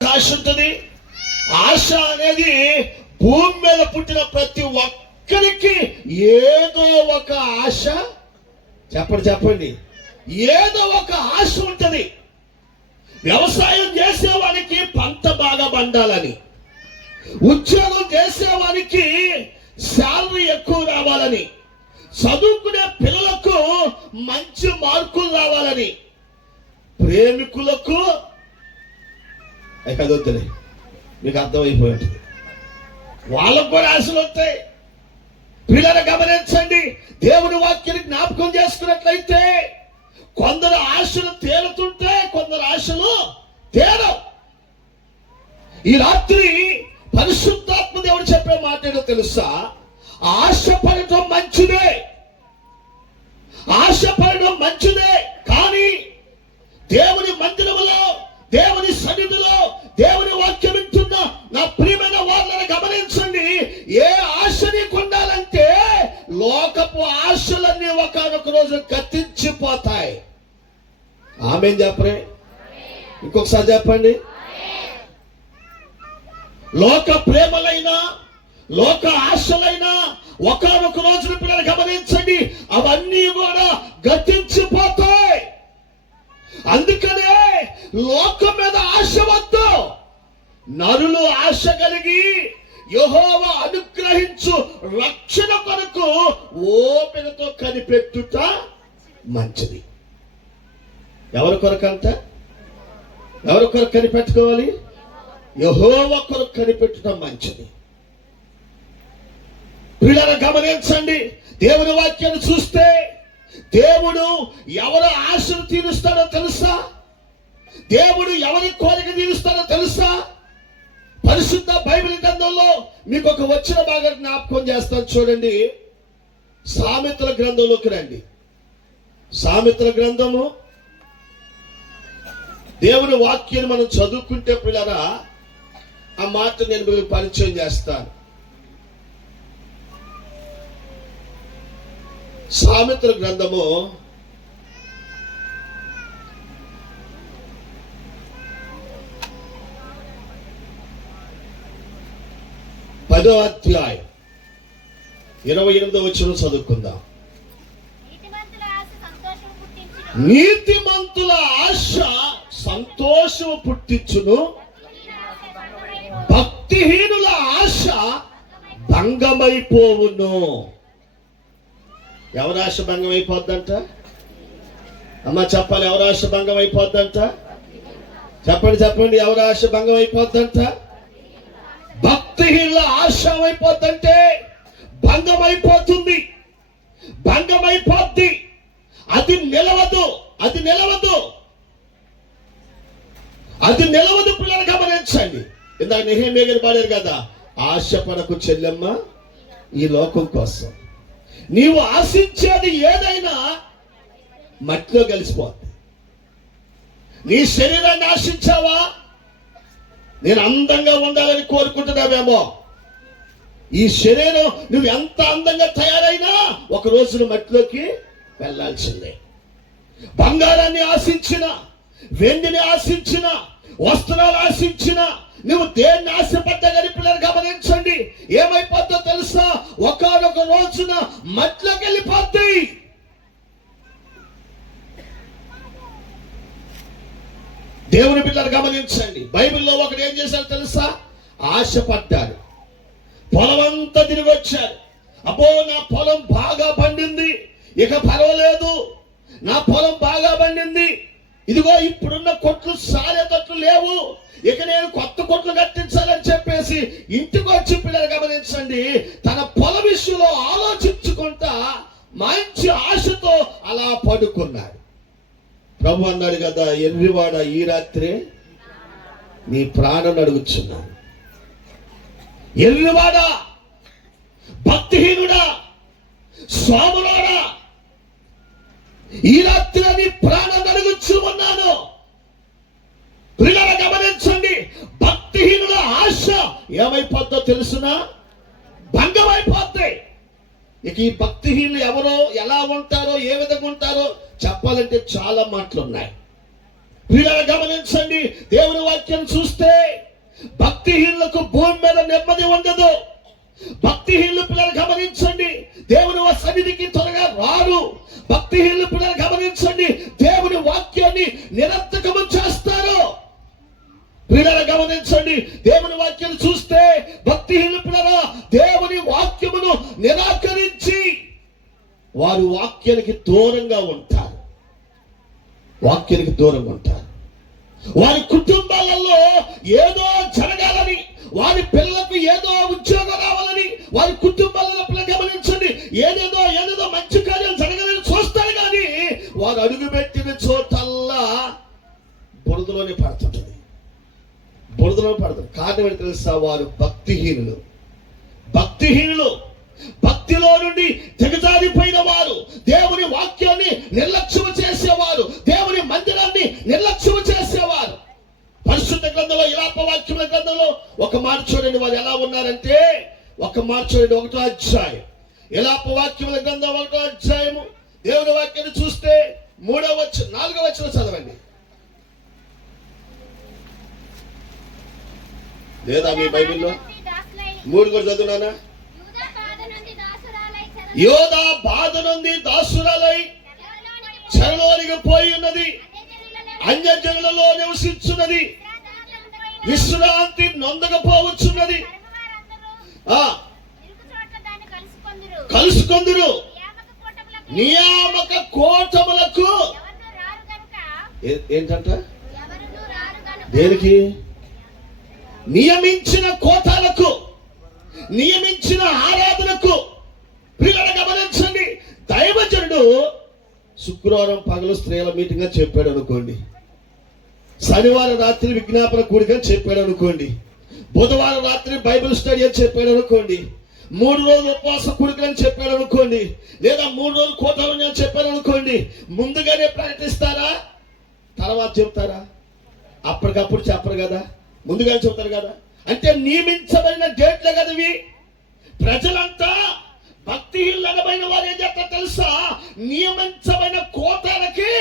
ఆశ ఉంటుంది ఆశ అనేది భూమి మీద పుట్టిన ప్రతి ఒక్కరికి ఏదో ఒక ఆశ. చెప్పండి చెప్పండి. ఏదో ఒక ఆశ ఉంటుంది. వ్యవసాయం చేసేవానికి పంట బాగా పండాలని ఉద్యోగం చేసేవానికి శాలరీ ఎక్కువ రావాలని చదువుకునే పిల్లలకు మంచి మార్కులు రావాలని ప్రేమికులకు అది వద్దులే మీకు అర్థమైపోయి ఉంటుంది వాళ్ళకు కూడా ఆశలు వస్తాయి. పిల్లలు గమనించండి. దేవుని వాక్యాన్ని జ్ఞాపకం చేసుకున్నట్లయితే కొందరు ఆశలు తేలుతుంటే కొందరు ఆశలు తేలవు. ఈ రాత్రి పరిశుద్ధాత్మ దేవుడు చెప్పే మాట ఏంటో తెలుసా? ఆశపడటం మంచిదే. ఆశపడడం మంచిదే. కానీ దేవుని మందిరములో దేవుని సన్నిధిలో దేవుని వాక్యం వింటున్నా నా ప్రియమైన వాళ్ళని గమనించండి. ఏ ఆశ నీకు ఉండాలంటే లోకపు ఆశలన్నీ ఒకనొక రోజు గతించిపోతాయి ఆమె చెప్పరే ఇంకొకసారి చెప్పండి. లోక ప్రేమలైనా లోక ఆశలైనా ఒకనొక రోజున పిల్లలు గమనించండి. అవన్నీ కూడా గతించిపోతాయి. అందుకనే లోకం మీద ఆశ వద్దు. నరులు ఆశ కలిగి యహోవ అనుగ్రహించు రక్షణ కొరకు ఓపికతో కనిపెట్టుట మంచిది. ఎవరి కొరకంట ఎవరి కొరకు కనిపెట్టుకోవాలి? యహోవ కొరకు కనిపెట్టడం మంచిది. పిల్లలు గమనించండి. దేవుని వాక్యాన్ని చూస్తే దేవుడు ఎవరి ఆశను తీరుస్తాడో తెలుసా? దేవుడు ఎవరి కోరిక తీరుస్తాడో తెలుసా? పరిశుద్ధ బైబిల్ గ్రంథంలో మీకు ఒక వచ్చిన బాగా జ్ఞాపకం చేస్తాను చూడండి. సామెతల గ్రంథంలోకి రండి. సామెతల గ్రంథము. దేవుని వాక్యాన్ని మనం చదువుకుంటే పిల్లరా ఆ మాట నేను మీకు పరిచయం చేస్తాను. సామెతల గ్రంథము పదో అధ్యాయం. ఇరవై ఎనిమిదో వచ్చిన చదువుకుందాం. నీతిమంతుల ఆశ సంతోషం పుట్టించును. నీతిమంతుల ఆశ సంతోషము పుట్టించును. భక్తిహీనుల ఆశ భంగమైపోవును. ఎవరాశ భంగం అయిపోద్దంట అమ్మ చెప్పాలి ఎవరాశ భంగం అయిపోద్దంట చెప్పండి చెప్పండి ఎవరాశ భంగం అయిపోద్దంట భక్తిహీనుల ఆశ అయిపోద్దంటే భంగం అయిపోతుంది భంగం అయిపోద్ది అది నిలవదు అది నిలవదు. అది నిలవదు పిల్లలు గమనించండి. ఇందాక నెహేమేగలు పాడారు కదా ఆశపడకు చెల్లెమ్మ ఈ లోకం కోసం. నీవు ఆశించేది ఏదైనా మట్టిలో కలిసిపోద్ది. నీ శరీరాన్ని ఆశించావా? నేను అందంగా ఉండాలని కోరుకుంటున్నావేమో. ఈ శరీరం నువ్వు ఎంత అందంగా తయారైనా ఒక రోజున మట్టిలోకి వెళ్ళాల్సిందే. బంగారాన్ని ఆశించిన వెండిని ఆశించిన వస్త్రాలు ఆశించిన నువ్వు దేన్ని ఆశపడ్డగని పిల్లలు గమనించండి. ఏమైపోద్దో తెలుసా? ఒకనొక రోజున మట్టిలోకి వెళ్ళిపోద్ది దేవుని పిల్లలు గమనించండి. బైబిల్లో ఒకడు ఏం చేశాడు తెలుసా? ఆశపడ్డాడు. పొలమంతా తిరిగి వచ్చారు అబ్బో నా పొలం బాగా పండింది. ఇక పర్వాలేదు. నా పొలం బాగా పండింది. ఇదిగో ఇప్పుడున్న కొట్లు సాలేటట్లు లేవు. ఇక నేను కొత్త కొట్లు కట్టించాలని చెప్పేసి ఇంటికి వచ్చి పిల్లలు గమనించండి. తన పొల విషయంలో ఆలోచించుకుంటా మంచి ఆశతో అలా పడుకున్నాడు. ప్రభు అన్నాడు కదా ఎర్రివాడ ఈ రాత్రే నీ ప్రాణం అడుగుచున్నాను. ఎర్రివాడా భక్తిహీనుడా సోమరాడా ఈ రాత్రి నీ ప్రాణం అడుగుచు ఉన్నాను పిల్లలు గమనించండి భక్తిహీనుల ఆశ ఏమైపోద్దో తెలుసునా? భంగమైపోతాయి. ఇక ఈ భక్తిహీనులు ఎవరో ఎలా ఉంటారో ఏ విధంగా ఉంటారో చెప్పాలంటే చాలా మాటలు ఉన్నాయి. పిల్లలు గమనించండి దేవుని వాక్యం చూస్తే భక్తిహీనులకు భూమి మీద నెమ్మది ఉండదు. భక్తిహీనులు పిల్లలు గమనించండి దేవుని సన్నిధికి త్వరగా రారు. భక్తిహీనులు పిల్లలు గమనించండి దేవుని వాక్యాన్ని నిరర్థకము చేస్తారు. పిల్లలు గమనించండి దేవుని వాక్యాన్ని చూస్తే భక్తిహీనులు పిల్లల దేవుని వాక్యమును నిరాకరించి వారు వాక్యానికి దూరంగా ఉంటారు. వాక్యానికి దూరంగా ఉంటారు. వారి కుటుంబాలలో ఏదో జరగాలని వారి పిల్లలకు ఏదో ఉద్యోగం రావాలని వారి కుటుంబాలలో పిల్లలు గమనించండి ఏదేదో ఏదేదో మంచి కార్యాలు జరగాలని చూస్తారు కానీ వారు అడుగుపెట్టిన చోటల్లా బురదలోనే పడుతుంటారు. బురదలో పడదు కారణం ఏంటి తెలుసా? వారు భక్తిహీనులు. భక్తిహీనులు. భక్తిలో నుండి దిగజారిపోయిన వారు. దేవుని వాక్యాన్ని నిర్లక్ష్యం చేసేవారు. దేవుని మందిరాన్ని నిర్లక్ష్యం చేసేవారు. పరిశుద్ధ గ్రంథంలో ఇలాప వాక్యముల గ్రంథంలో ఒక మాట చూడండి వారు ఎలా ఉన్నారంటే ఒక మాట చూడండి ఒకటో అధ్యాయం. ఇలాప వాక్యముల గ్రంథం ఒకటో అధ్యాయము. దేవుని వాక్యాన్ని చూస్తే మూడో వచ్చి నాలుగో వచ్చిన చదవండి. లేదా మీ బైబిల్లో? మూడు కూడా చెర- యోధ బాధ నుండి దాసురాలై చెరలోనికి పోయి ఉన్నది. అన్యజనులలో నివసించున్నది. విశ్రాంతి నొందకపోవచ్చున్నది. కలుసుకొందురు. నియామక కూటములకు ఏంటంట? దేనికి? నియమించిన కోటాలకు నియమించిన ఆరాధనకు పిల్లలు గమనించండి. దైవజనుడు శుక్రవారం పగలు స్త్రీల మీటింగ్ అని చెప్పాడు అనుకోండి. శనివారం రాత్రి విజ్ఞాపన కూడిక అని చెప్పాడు అనుకోండి. బుధవారం రాత్రి బైబిల్ స్టడీ అని చెప్పాడు అనుకోండి. మూడు రోజులు ఉపవాస కూడికని చెప్పాడు అనుకోండి. లేదా మూడు రోజులు కోటలు నేను చెప్పాను అనుకోండి. ముందుగానే ప్రకటిస్తారా తర్వాత చెప్తారా? అప్పటికప్పుడు చెప్పరు కదా. ముందుగానే చెబుతారు కదా? అంటే నియమించబడిన డేట్లే కదా ఇవి ప్రజలంతా భక్తిహీనమైన వారు ఏం చేస్తారు తెలుసా? నియమించబడిన కోటలకి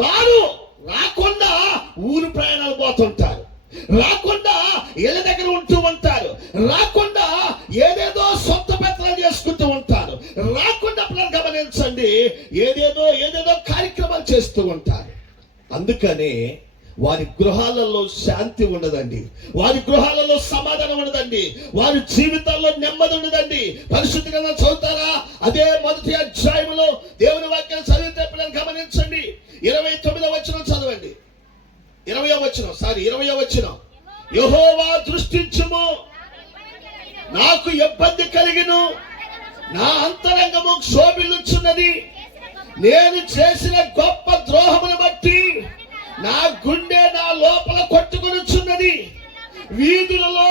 రారు. రాకుండా ఊరు ప్రయాణాలు పోతుంటారు. రాకుండా ఇళ్ళ దగ్గర ఉంటూ ఉంటారు. రాకుండా ఏదేదో సొంత పెత్తనం చేసుకుంటూ ఉంటారు. రాకుండా పిల్లలు గమనించండి. ఏదేదో ఏదేదో కార్యక్రమాలు చేస్తూ ఉంటారు. అందుకనే వారి గృహాలలో శాంతి ఉండదండి. వారి గృహాలలో సమాధానం ఉండదండి. వారి జీవితాల్లో నెమ్మది ఉండదండి. పరిశుద్ధి కదా చదువుతారా? అదే మొదటి అధ్యాయంలో దేవుని వాక్యం చదివితే గమనించండి. ఇరవై తొమ్మిదో వచ్చిన చదవండి. ఇరవయో వచ్చిన సారీ ఇరవయో వచ్చిన యహోవా దృష్టించుము. నాకు ఇబ్బంది కలిగిను. నా అంతరంగము క్షోభిలుచున్నది నేను చేసిన గొప్ప ద్రోహమును బట్టి నా గుండె నా లోపల కొట్టుకొనిచున్నది వీధులలో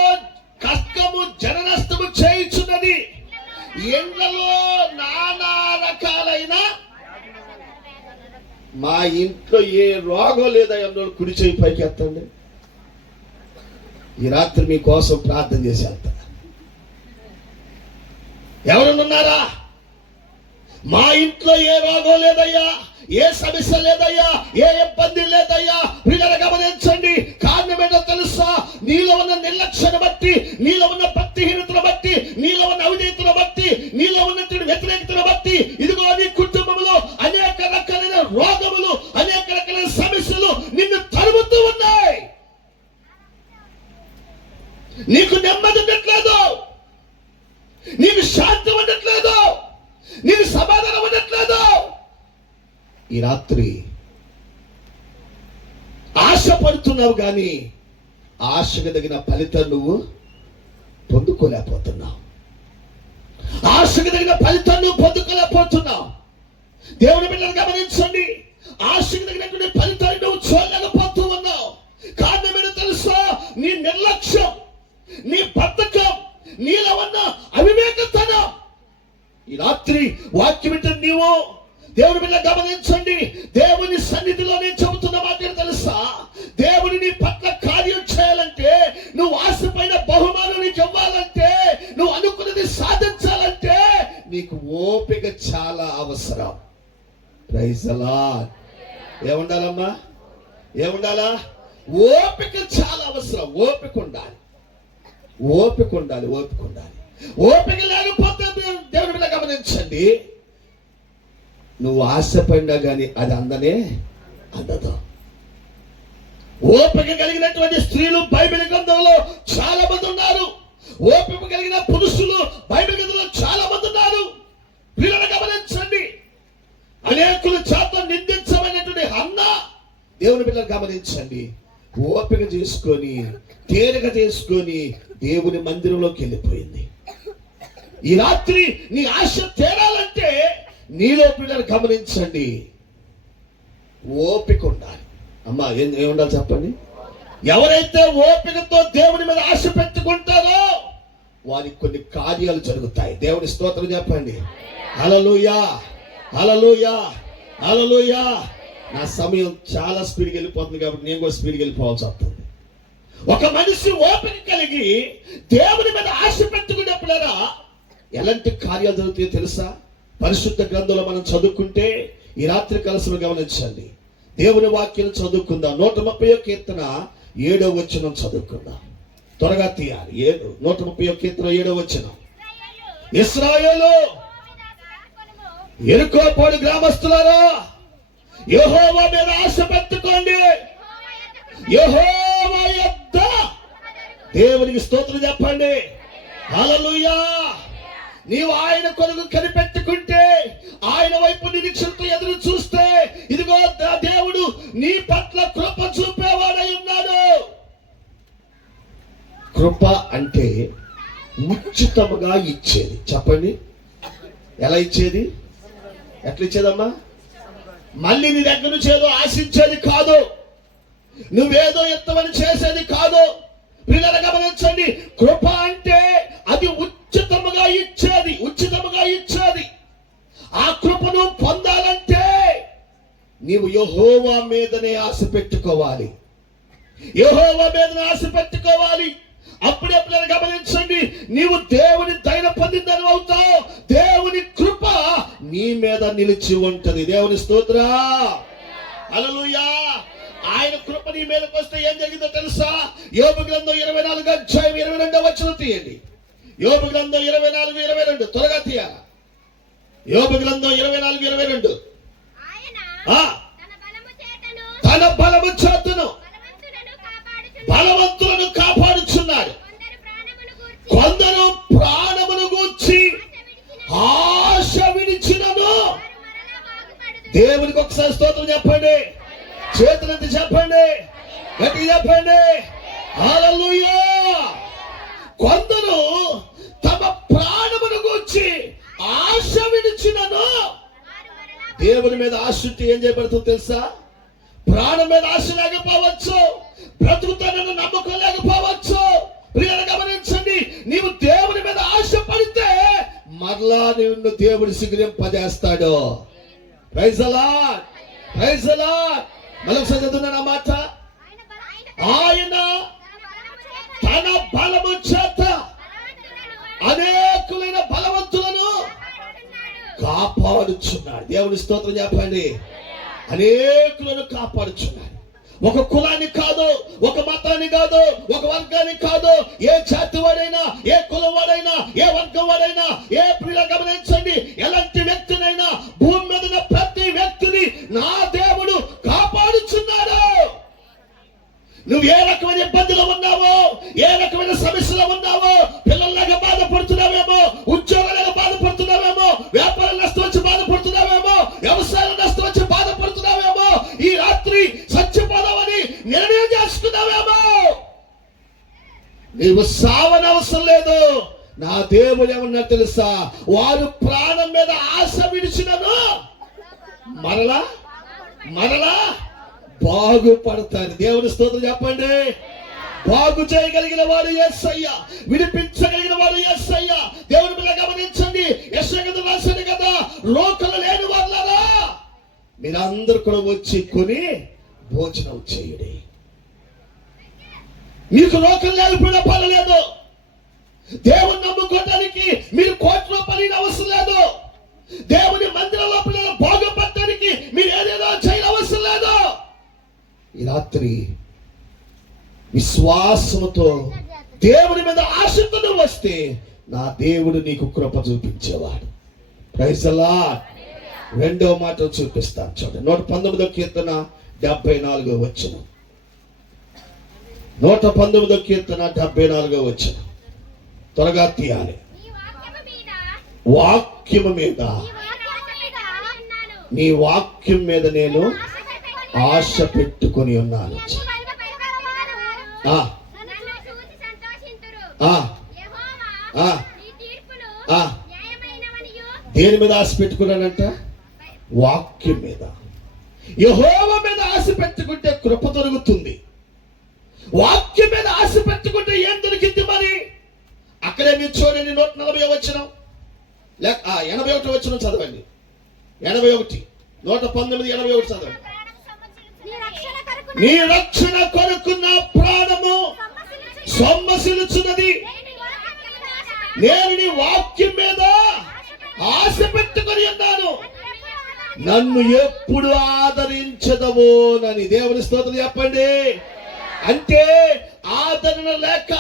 కష్టము జననష్టము చేయుచున్నది. ఎండలో నానా రకాలైన మా ఇంట్లో ఏ రోగం లేదా అన్నోళ్ళు కుడి చేయి పైకి ఎత్తండి. ఈ రాత్రి మీకోసం ప్రార్థన చేసి వెళ్తా ఉన్నారా? మా ఇంట్లో ఏ రోగం లేదయ్యా? ఏ సమస్య లేదయ్యా ఏ ఇబ్బంది లేదయ్యా వీళ్ళని గమనించండి. కారణం ఏంటో తెలుసా? నీలో ఉన్న నిర్లక్ష్యను బట్టి నీలో ఉన్న భక్తిహీనతను బట్టి నీలో ఉన్న అవినీతిని బట్టి నీలో ఉన్నటువంటి వ్యతిరేకతను బట్టి ఇదిగో నీ కుటుంబంలో అనేక రకాలైన రోగములు అనేక రకాలైన సమస్యలు నిన్ను తరుముతూ ఉన్నాయి. నీకు నెమ్మది ఉండట్లేదు. నీకు శాంతి ఉండట్లేదు. నీకు సమాధానం ఉండట్లేదు. ఈ రాత్రి ఆశపడుతున్నావు కానీ ఆశకు తగిన ఫలితం నువ్వు పొందుకోలేకపోతున్నావు. ఆశకు తగిన ఫలితం నువ్వు పొందుకోలేకపోతున్నావు. దేవుని బిడ్డలు గమనించండి. ఆశకు తగినటువంటి ఫలితాన్ని నువ్వు చూడలేకపోతూ ఉన్నావు. కారణం ఏంటో తెలుసా? నీ నిర్లక్ష్యం నీ బద్ధకం నీలో ఉన్న అవివేకతనం. ఈ రాత్రి వాక్యం వింటే నీవు దేవుని మీద గమనించండి. దేవుని సన్నిధిలో నేను చెబుతున్న మాట తెలుసా? దేవుని నీ పట్ల కార్యం చేయాలంటే నువ్వు ఆశపైన బహుమానం నీకు ఇవ్వాలంటే నువ్వు అనుకున్నది సాధించాలంటే నీకు ఓపిక చాలా అవసరం. ప్రైజలా ఏముండాలమ్మా? ఏముండాలా? ఓపిక చాలా అవసరం. ఓపిక ఉండాలి. ఓపిక ఉండాలి ఓపిక ఉండాలి. ఓపిక లేకపోతే దేవుడి దేవుని గమనించండి. నువ్వు ఆశపడినా కానీ అది అందనే అందదు. ఓపిక కలిగినటువంటి స్త్రీలు బైబిల్ గ్రంథంలో చాలా మంది ఉన్నారు. ఓపిక కలిగిన పురుషులు బైబిల్ గ్రంథంలో చాలా మంది ఉన్నారు. పిల్లలు గమనించండి. అనేకులు చేత నిందించమైనటువంటి అన్న దేవుని బిడ్డలు గమనించండి. ఓపిక చేసుకొని తేలిక చేసుకొని దేవుని మందిరంలోకి వెళ్ళిపోయింది. ఈ రాత్రి నీ ఆశ తేరాలంటే నీలో పిల్లలు గమనించండి. ఓపిక ఉండాలి. అమ్మా ఏం ఏముండాలి చెప్పండి? ఎవరైతే ఓపికతో దేవుని మీద ఆశ పెట్టుకుంటారో వారికి కొన్ని కార్యాలు జరుగుతాయి. దేవుని స్తోత్రం చెప్పండి. అలలుయా అలలుయా అలలుయా నా సమయం చాలా స్పీడ్కి వెళ్ళిపోతుంది కాబట్టి నేను కూడా స్పీడ్కి వెళ్ళిపోవాల్సి వస్తుంది. ఒక మనిషి ఓపిక కలిగి దేవుని మీద ఆశ పెట్టుకున్నప్పుడరా ఎలాంటి కార్యాలు జరుగుతాయో తెలుసా? పరిశుద్ధ గ్రంథంలో మనం చదువుకుంటే ఈ రాత్రి కలసలు గమనించండి. దేవుని వాక్యం చదువుకుందాం. నూట ముప్పై కీర్తన ఏడో వచనం చదువుకుందాం. త్వరగా తీయాలి. ఏడు. నూట ముప్పై కీర్తన ఏడో వచనం. ఇశ్రాయేలు ఇస్రాయేలు ఎరుకోపాడు గ్రామస్తులారా యహోవా మీద ఆశ పెట్టుకోండి. యెహోవా యొద్ద దేవునికి స్తోత్రం చెప్పండి. హల్లెలూయా. నీవు ఆయన కొరకు కనిపెట్టుకుంటే వైపు నిరీక్షణతో ఎదురు చూస్తే ఇదిగో దేవుడు నీ పట్ల కృప చూపేవాడై ఉన్నాడు. కృప అంటే ఉచితముగా ఇచ్చేది. చెప్పండి. ఎలా ఇచ్చేది? ఎట్లా ఇచ్చేదమ్మా? మళ్ళీ నీ దగ్గర నుంచి ఏదో ఆశించేది కాదు. నువ్వేదో ఎత్తమని చేసేది కాదు. పిల్లలు గమనించండి. కృప అంటే అది ఉచితముగా ఇచ్చేది. ఉచితముగా ఇచ్చేది. ఆ కృపను పొందాలంటే నీవు యహోవా మీదనే ఆశ పెట్టుకోవాలి. యహోవా మీదనే ఆశ పెట్టుకోవాలి. అప్పుడే గమనించండి నీవు దేవుని దైన పొందిందని అవుతావు. దేవుని కృప నీ మీద నిలిచి ఉంటది. దేవుని స్తోత్రా. అలలుయా ఆయన కృప నీ మీదకి వస్తే ఏం జరిగిందో తెలుసా? యోగ గ్రంథం ఇరవై నాలుగు అధ్యాయం ఇరవై రెండో వచ్చిన తీయండి. యోగ గ్రంథం ఇరవై నాలుగు ఇరవై రెండు. త్వరగా తీయాల? యోబు గ్రంథం ఇరవై నాలుగు ఇరవై రెండు. తన బలము చేతను బలవంతులను కాపాడుచున్నాడు. కాపాడుచున్నాడు. కొందరు ప్రాణమును గూర్చి ఆశ ఆశ విడిచిన విడిచినను. దేవునికి ఒకసారి స్తోత్రం చెప్పండి. చేతులెత్తి చెప్పండి. గట్టి చెప్పండి. కొందరు తమ ప్రాణమును గూర్చి ఆశ విడిచినను. దేవుని మీద ఆశ ఉంటే ఏం చేయబడుతుందో తెలుసా? ప్రాణం మీద ఆశ లేకపోవచ్చు. బ్రతుకుతానన్న నమ్మకం లేకపోవచ్చు ప్రియులు గమనించండి నీవు దేవుని మీద ఆశ పడితే మరలా నిన్ను దేవుడి సిగ్గురింపజేస్తాడు పదేస్తాడు అలా ప్రైజ్ అలా చదువుతున్నా మాట? ఆయన తన బలము చేత అనేకులైన బలవంతులను కాపాడుచున్నాడు. దేవుని స్తోత్రం చెప్పండి. అనేకులను కాపాడుచున్నాడు. ఒక కులాన్ని కాదు ఒక మతాన్ని కాదు ఒక వర్గాన్ని కాదు ఏ జాతి వాడైనా ఏ కులం వాడైనా ఏ వర్గం వాడైనా ఏ ప్రియుల గమనించండి. ఎలాంటి వ్యక్తినైనా భూమి మీద ప్రతి వ్యక్తిని నా దేవుడు ఏమన్నా తెలుసా? వారు ప్రాణం మీద ఆశ విడిచినను. మరలా? మరలా? బాగుపడతారు. దేవుని స్తోత్రం చెప్పండి. బాగు చేయగలిగిన వాడు ఎస్సయ్య విడిపించగలిగిన వాడు ఎస్సయ్య దేవుని పిల్ల గమనించండి. ఎస్ కదా రాశాడు కదా లోకలు లేని వాళ్ళరా మీరందరూ కూడా వచ్చి కొని భోజనం చేయుడి. మీకు లోకం లేకపోయినా పర్వాలేదు. దేవుని నమ్ముకోవటానికి మీరు కోటి రూపాయలు అవసరం లేదు. దేవుని మందిర లోపల బాగుపడటానికి మీరు ఏదేదో చేయని అవసరం లేదు. ఈ రాత్రి విశ్వాసంతో దేవుని మీద ఆశతో వస్తే నా దేవుడు నీకు కృప చూపించేవాడు. ప్రైజలా రెండో మాట చూపిస్తాను చూడండి. నూట పంతొమ్మిదో కీర్తన డెబ్బై నాలుగో వచ్చిన నూట పంతొమ్మిదో కీర్తన డెబ్బై నాలుగో వచ్చిన త్వరగా తీయాలి. వాక్యము మీద. నీ వాక్యం మీద నేను ఆశ పెట్టుకొని ఉన్నాను. ఆ, ఆ, ఆ. ఆ. దేని మీద ఆశ పెట్టుకున్నానంట? వాక్యం మీద. యహోవ మీద ఆశ పెట్టుకుంటే కృప దొరుకుతుంది. వాక్యం మీద ఆశ పెట్టుకుంటే ఏం దొరికింది మరి? అక్కడే మీరు చూడండి నూట నలభై వచ్చిన లేక ఆ, ఎనభై ఒకటి వచ్చిన చదవండి. ఎనభై ఒకటి. నూట పంతొమ్మిది ఎనభై ఒకటి చదవండి. నీ రక్షణ కొరకు నీ ప్రాణము. సొమ్మసిలుచున్నది నేను నీ వాక్యం మీద ఆశ పెట్టుకొని ఉన్నాను. నన్ను నన్ను ఎప్పుడు ఆదరించదవోనని దేవుని స్తోత్రం చెప్పండి. అంటే ఆదరణ లేక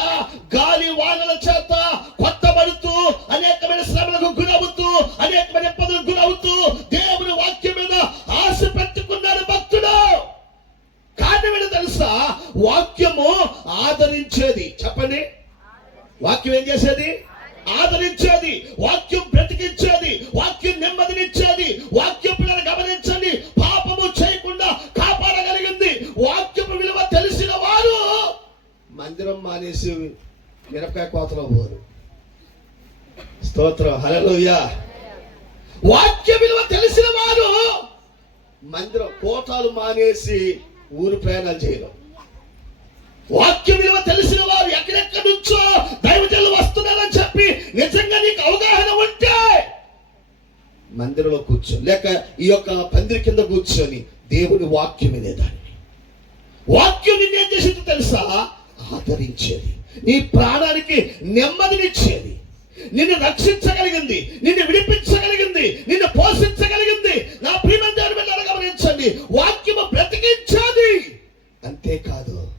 గాలి వానల చేత కొత్తబడుతూ అనేకమైన శ్రమలకు గురవుతూ అనేకమైన ఇబ్బందులకు గురవుతూ దేవుని వాక్యం మీద ఆశ పెట్టుకున్నాడు భక్తుడు. కారణం తెలుసా? వాక్యము ఆదరించేది. చెప్పండి. వాక్యం ఏం చేసేది? ఆదరించేది. వాక్యం బ్రతికించేది. వాక్యం నెమ్మదినిచ్చేది. వాక్యం పిల్లలు గమనించండి. పాపము చేయ మందిరం మానేసి మిరపకాయ కోతలో పోరు స్తోత్రం. హలోయ వాక్య విలువ తెలిసిన వారు మందిరం కోటాలు మానేసి ఊరు ప్రయాణాలు చేయడం వాక్య విలువ తెలిసిన వారు ఎక్కడెక్కడి నుంచో దైవజనులు వస్తున్నారని చెప్పి నిజంగా నీకు అవగాహన ఉంటే మందిరంలో కూర్చొని లేక ఈ యొక్క పందిరి కింద కూర్చొని దేవుని వాక్యం వినేదాన్ని. వాక్యం నిన్నేం ఏం చేసింది తెలుసా? ఆదరించేది. నీ ప్రాణానికి నెమ్మదినిచ్చేది. నిన్ను రక్షించగలిగింది నిన్ను విడిపించగలిగింది నిన్ను పోషించగలిగింది. నా ప్రియమైన దేవుని బిడ్డలారా గమనించండి వాక్యము బ్రతికించాది. అంతేకాదు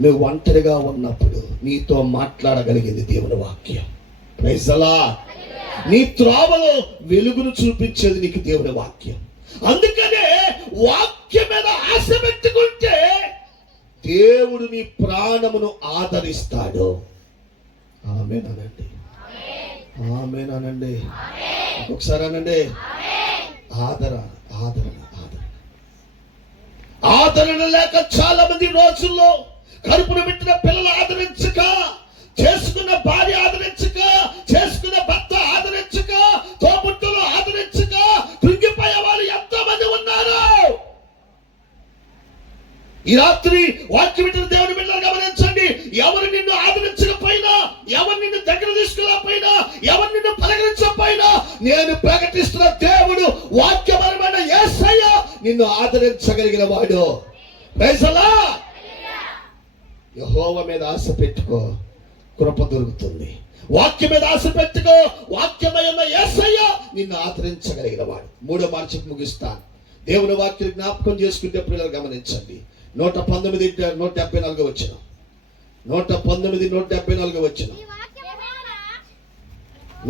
నువ్వు ఒంటరిగా ఉన్నప్పుడు నీతో మాట్లాడగలిగింది దేవుని వాక్యం. ప్రైజలా నీ త్రోవలో వెలుగును చూపించేది నీకు దేవుని వాక్యం. అందుకనే వాక్యం మీద ఆశ పెట్టుకుంటే దేవుడు నీ ప్రాణమును ఆదరిస్తాడు. ఆమెనండి ఆమెనండి ఒకసారి అనండి. ఆదరణ ఆదరణ ఆదరణ ఆదరణ లేక చాలా మంది రోజుల్లో కడుపును పెట్టిన పిల్లలు ఆదరించక చేసుకున్న భార్య ఆదరించక చేసుకున్న భర్త ఆదరించక తోబుట్టులు ఆదరించక కృంగిపోయే వాళ్ళు ఎంతో మంది ఉన్నారు. ఈ రాత్రి వాక్యం వింటున్న దేవుని బిడ్డలు గమనించండి. ఎవరు నిన్ను ఆదరించకపోయినా ఎవరు నిన్ను దగ్గర తీసుకురాకపోయినా ఎవరు నిన్ను పలకరించకపోయినా నేను ప్రకటిస్తున్న దేవుడు వాక్యపరమైన ఏసయ్య నిన్ను ఆదరించగలిగిన వాడు. ప్రైజలా యహోవ మీద ఆశ పెట్టుకో కృప దొరుకుతుంది. వాక్యం మీద ఆశ పెట్టుకో వాక్యమైన ఏసయ్య నిన్ను ఆదరించగలిగిన వాడు. మూడో మార్చి ముగిస్తాను. దేవుని వాక్యం జ్ఞాపకం చేసుకుంటే పిల్లలు గమనించండి. నూట పంతొమ్మిది నూట డెబ్బై నాలుగు వచ్చిన. నూట పంతొమ్మిది నూట డెబ్బై నాలుగు వచ్చిన.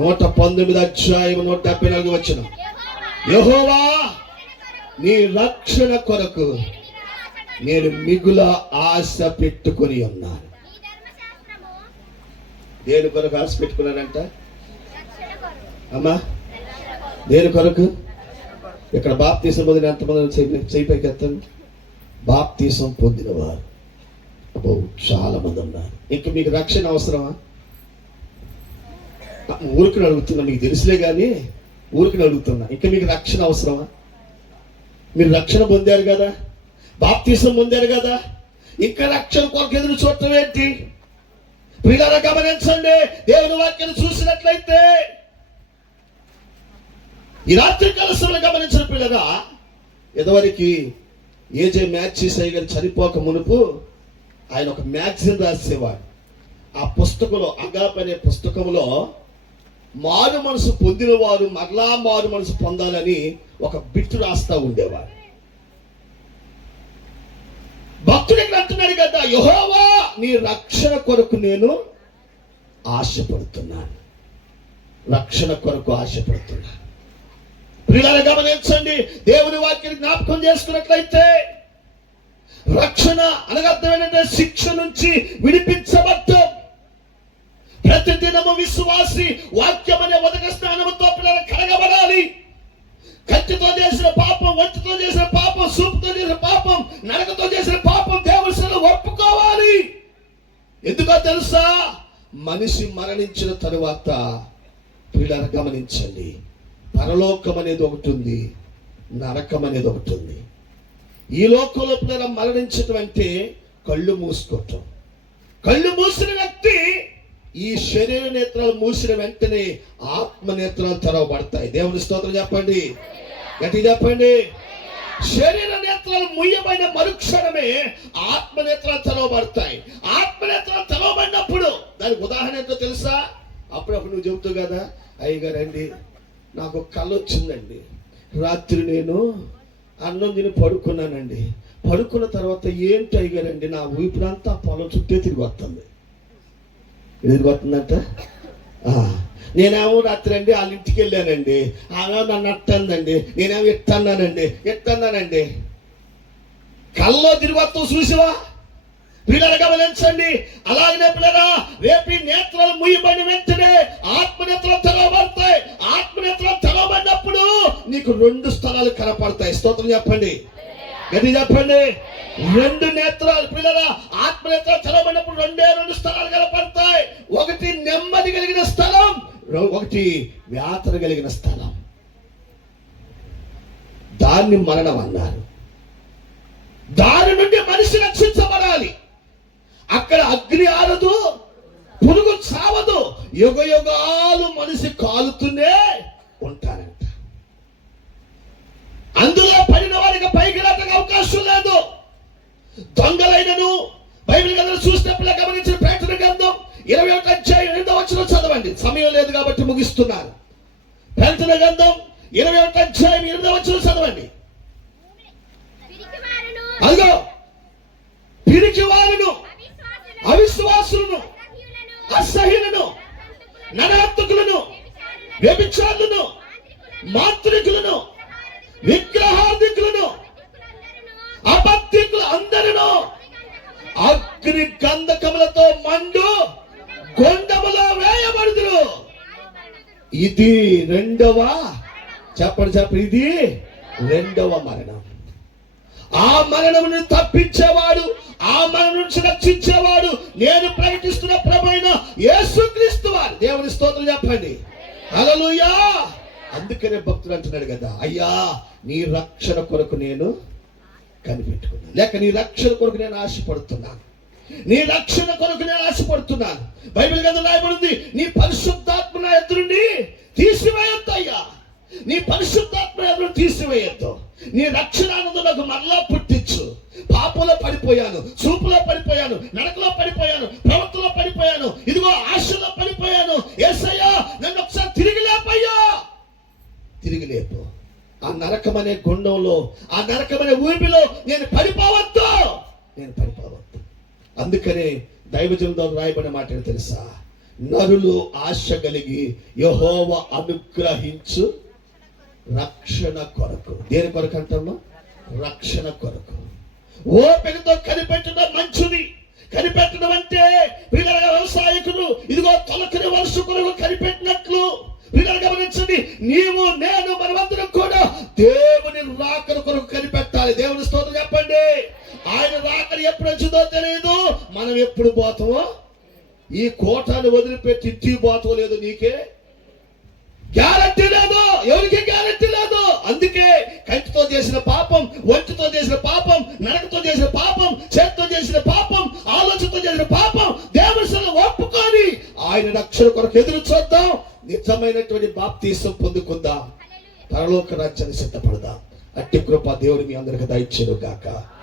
నూట పంతొమ్మిది అధ్యాయం నూట డెబ్బై నాలుగు వచ్చిన. యహోవా నీ రక్షణ కొరకు నేను మిగుల ఆశ పెట్టుకొని ఉన్నాను. దేని కొరకు ఆశ పెట్టుకున్నానంట? అమ్మా దేని కొరకు? ఇక్కడ బాప్తీసం పొందిన ఎంతమంది చేయి చేయిపైకి ఎత్తండి. బాప్తీసం పొందినవారు. అబ్బో చాలా మంది ఉన్నారు. ఇంకా మీకు రక్షణ అవసరమా? ఊరికి అడుగుతున్నా మీకు తెలుసులే కానీ ఊరికి అడుగుతున్నా ఇంకా మీకు రక్షణ అవసరమా? మీరు రక్షణ పొందారు కదా? బాప్తీసం పొందారు కదా? ఇంకా రక్షణ కొరకు ఎదురు చూడటం ఏంటి? పిల్లల గమనించండి. దేవుని వాక్యం చూసినట్లయితే ఈ రాత్రి కలసంలో గమనించిన పిల్లరా ఎదవరికి ఏజే మ్యాచ్ గారు చనిపోక మునుపు ఆయన ఒక మ్యాగజిన్ రాసేవాడు. ఆ పుస్తకంలో అగాప్ అనే పుస్తకంలో మారు మనసు పొందిన వారు మరలా మారు మనసు పొందాలని ఒక బిట్టు రాస్తా ఉండేవాడు. భక్తుడు ఇక్కడ అంటున్నాడు కదా యహోవా నీ రక్షణ కొరకు నేను ఆశపడుతున్నాను. రక్షణ కొరకు ఆశపడుతున్నాను. ప్రియులారా గమనించండి. దేవుని వాక్యాన్ని జ్ఞాపకం చేసుకున్నట్లయితే రక్షణ అనగా ఏంటంటే శిక్ష నుంచి విడిపించబడటం ప్రతి దినము విశ్వాసి వాక్యం అనే ఉదక స్నానముతో పిల్లలు కడగబడాలి. కత్తితో చేసిన పాపం వంటితో చేసిన పాపం సూపుతో చేసిన పాపం నడకతో చేసిన పాపం దేవస్థలు ఒప్పుకోవాలి. ఎందుకో తెలుసా? మనిషి మరణించిన తరువాత పిల్లలు గమనించండి. పరలోకం అనేది ఒకటి ఉంది నరకం అనేది ఒకటి ఉంది ఈ లోకంలో మనం మరణించడం అంటే కళ్ళు మూసుకోవటం. కళ్ళు మూసిన వ్యక్తి ఈ శరీర నేత్రాలు మూసిన వెంటనే ఆత్మ నేత్రాలు తెరవబడతాయి. దేవుని స్తోత్రం చెప్పండి. గట్టి చెప్పండి. శరీర నేత్రాలు ముయ్యమైన మరుక్షణమే ఆత్మ నేత్రాలు తెరవబడతాయి. ఆత్మ నేత్రాలు తెరవబడినప్పుడు దానికి ఉదాహరణ ఏంటో తెలుసా? అప్పుడప్పుడు నువ్వు చెబుతావు కదా అయ్యగారండి నాకు కళ వచ్చిందండి రాత్రి నేను అన్నం తిని పడుకున్నానండి. పడుకున్న తర్వాత ఏంటి అండి నా ఊపిరంతా పొలం చుట్టే తిరిగి వస్తుంది. తిరిగి వస్తుందంట? నేనేమో రాత్రి అండి వాళ్ళ ఇంటికి వెళ్ళానండి. ఆమె నన్ను అట్టందండి. నేనేమో ఎట్టన్నానండి ఎట్టన్నానండి. కళ్ళలో తిరిగి వస్తావు చూసావా పిల్లలు గమనించండి అలాగనే పిల్లరా రేపు ఈ నేత్రాలు ముయ్యబడిన వెంటనే ఆత్మనేత్రాలు తెలవబడతాయి ఆత్మనేత్రాలు తెలవబడినప్పుడు నీకు రెండు స్థలాలు కనపడతాయి. స్తోత్రం చెప్పండి. గది చెప్పండి. రెండు నేత్రాలు పిల్లల ఆత్మనేత్రాలు తెరవబడినప్పుడు రెండే రెండు స్థలాలు కనపడతాయి. ఒకటి నెమ్మది కలిగిన స్థలం ఒకటి వ్యాతన కలిగిన స్థలం. దాన్ని మరణం అన్నారు. దాని నుండి మనిషి రక్షించబడాలి. అక్కడ అగ్ని ఆరదు పురుగు చావదు. యుగ యుగాలు మనిషి కాలుతూనే ఉంటారంట. అందులో పడిన వారికి పైకి రావడానికి అవకాశం లేదు. దొంగలైనను బైబిల్ గ్రంథం చూసినప్పుడు గమనించిన ప్రకటన గ్రంథం ఇరవై ఒకటి అధ్యాయం ఎనిమిదో వచ్చిన చదవండి. సమయం లేదు కాబట్టి ముగిస్తున్నాను ప్రకటన గ్రంథం ఇరవై ఒకటి అధ్యాయం ఎనిమిదో వచ్చిన చదవండి. అదిగో వ్యభిచారులను, వ్యభిచారులను మాంత్రికులను, మాంత్రికులను విగ్రహాధికులను అబద్ధికులు అగ్ని గంధకములతో మండు కొండములో వేయబడుదురు. ఇది రెండవ చెప్పండి చెప్పండి ఇది రెండవ మరణం. ఆ మరణమును తప్పించేవాడు ఆ మరణం నుంచి రక్షించేవాడు నేను ప్రకటిస్తున్న ప్రభైన యేసుక్రీస్తు వారు. దేవుని స్తోత్రం చెప్పండి. అలలుయా అందుకనే భక్తుడు అంటున్నాడు కదా అయ్యా నీ రక్షణ కొరకు నేను కనిపెట్టుకున్నాను. లేక నీ రక్షణ కొరకు నేను ఆశపడుతున్నాను. నీ రక్షణ కొరకు నేను ఆశపడుతున్నాను. బైబిల్ కదా రాయబడింది నీ పరిశుద్ధాత్మ నా ఎదురుండి తీసివేయొద్దు అయ్యా నీ పరిశుద్ధాత్మ ఎవరు తీసివేయద్దు. నీ రక్షణ ఆనందం నాకు మరలా పుట్టించు. పాపంలో పడిపోయాను చూపులో పడిపోయాను నడకలో పడిపోయాను ప్రవర్తనలో పడిపోయాను ఇదిగో ఆశలో పడిపోయాను. ఏసయ్యా నన్ను ఒకసారి తిరిగి లేపయ్యా. తిరిగి లేపు. ఆ నరకమనే గుండంలో ఆ నరకమనే ఊపిలో నేను పడిపోవద్దు. నేను పడిపోవద్దు. అందుకనే దైవజనంలో రాయబడిన మాట తెలుసా? నరులు ఆశ కలిగి యహోవ అనుగ్రహించు. రక్షణ కొరకు. దేని కొరకు అంటామా? రక్షణ కొరకు. ఓపికతో కనిపెట్టడం మంచిది. కనిపెట్టడం అంటే వీళ్ళగా వ్యవసాయకులు ఇదిగో తొలకరి వర్ష కొరకు కనిపెట్టినట్లు వీళ్ళని గమనించండి. నీవు నేను మనమందరం కూడా దేవుని రాకడ కొరకు కనిపెట్టాలి. దేవుని స్తోత్రం చెప్పండి. ఆయన రాకడ ఎప్పుడు వచ్చిందో తెలియదు మనం ఎప్పుడు పోతామో? ఈ కోటాన్ని వదిలిపెట్టి ఇంటికి పోతామో లేదో నీకే గ్యారంటీ లేదు. ఎవరికి గ్యారంటీ లేదు. అందుకే కంటితో చేసిన పాపం ఒంటితో చేసిన పాపం నడకతో చేసిన పాపం చేతితో చేసిన పాపం ఆలోచనతో చేసిన పాపం దేవుని ఒప్పుకొని ఆయన రక్షణ కొరకు ఎదురు చూద్దాం. నిజమైనటువంటి బాప్తీసం పొందుకుందాం. పరలోక రాజ్యాన్ని సిద్ధపడదాం. అట్టి కృప దేవుడి మీ అందరికి దయచేడు గాక